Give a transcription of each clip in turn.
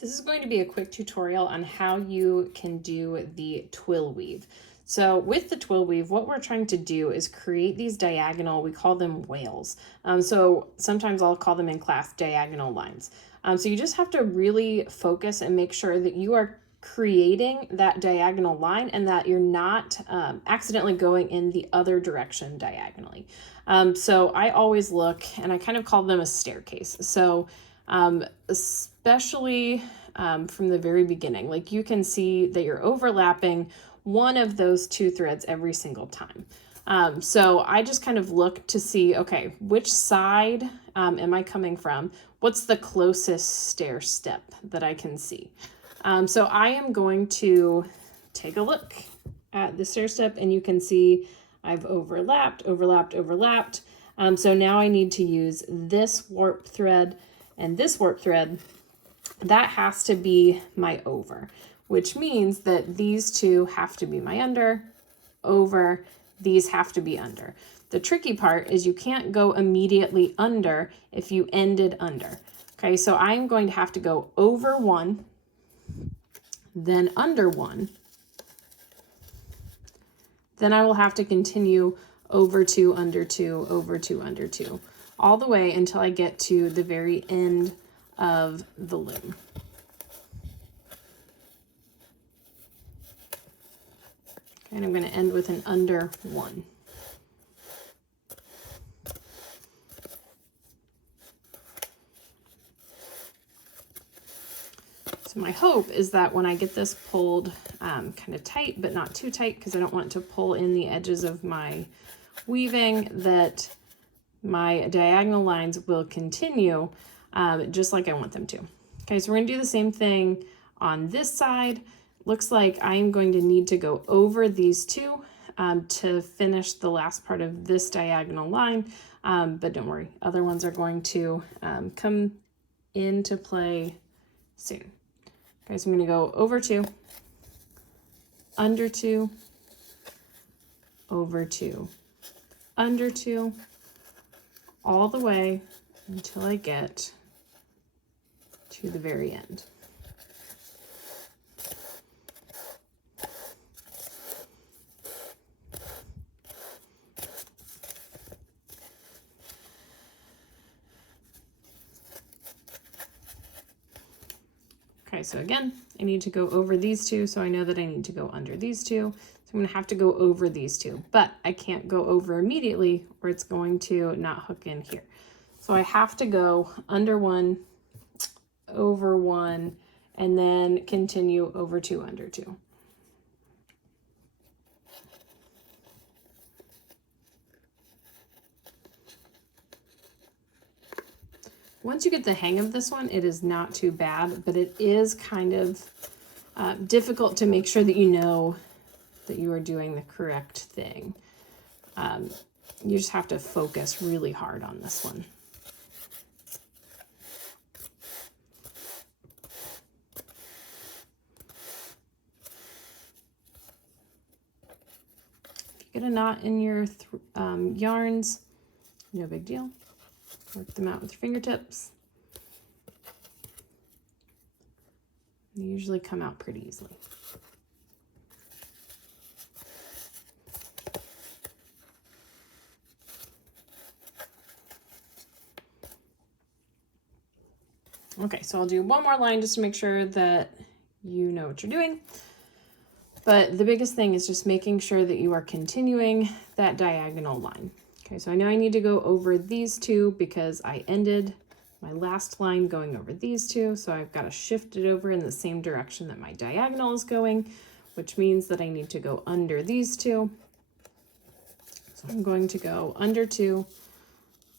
This is going to be a quick tutorial on how you can do the twill weave. So with the twill weave, what we're trying to do is create these diagonal, we call them whales. So sometimes I'll call them in class diagonal lines. So you just have to really focus and make sure that you are creating that diagonal line and that you're not accidentally going in the other direction diagonally. So I always look, and I kind of call them a staircase. So especially from the very beginning, like you can see that you're overlapping one of those two threads every single time. So I just kind of look to see, okay, which side am I coming from? What's the closest stair step that I can see? So I am going to take a look at the stair step, and you can see I've overlapped. So now I need to use this warp thread and this warp thread. That has to be my over, which means that these two have to be my under, over, these have to be under. The tricky part is you can't go immediately under if you ended under. Okay, so I'm going to have to go over one, then under one, then I will have to continue over two, under two, over two, under two, all the way until I get to the very end of the loom. Okay, and I'm going to end with an under one. So my hope is that when I get this pulled kind of tight, but not too tight because I don't want to pull in the edges of my weaving, that my diagonal lines will continue just like I want them to. Okay, so we're going to do the same thing on this side. Looks like I'm going to need to go over these two to finish the last part of this diagonal line, but don't worry, other ones are going to come into play soon. Okay, so I'm going to go over two, under two, over two, under two, all the way until I get to the very end. Okay, so again, I need to go over these two, so I know that I need to go under these two. So I'm going to have to go over these two, but I can't go over immediately or it's going to not hook in here. So I have to go under one, over one, and then continue over two, under two. Once you get the hang of this one, it is not too bad, but it is kind of difficult to make sure that you know that you are doing the correct thing. You just have to focus really hard on this one. If you get a knot in your yarns, no big deal. Work them out with your fingertips. They usually come out pretty easily. Okay, so I'll do one more line just to make sure that you know what you're doing. But the biggest thing is just making sure that you are continuing that diagonal line. Okay, so I know I need to go over these two because I ended my last line going over these two. So I've got to shift it over in the same direction that my diagonal is going, which means that I need to go under these two. So I'm going to go under two,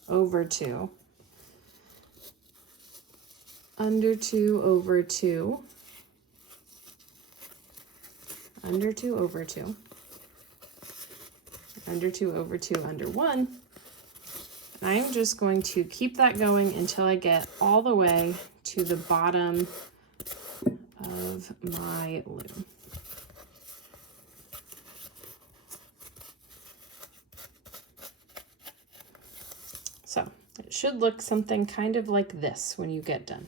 over two, under two, over two, under two, over two, under two, over two, under one. I'm just going to keep that going until I get all the way to the bottom of my loom. So it should look something kind of like this when you get done.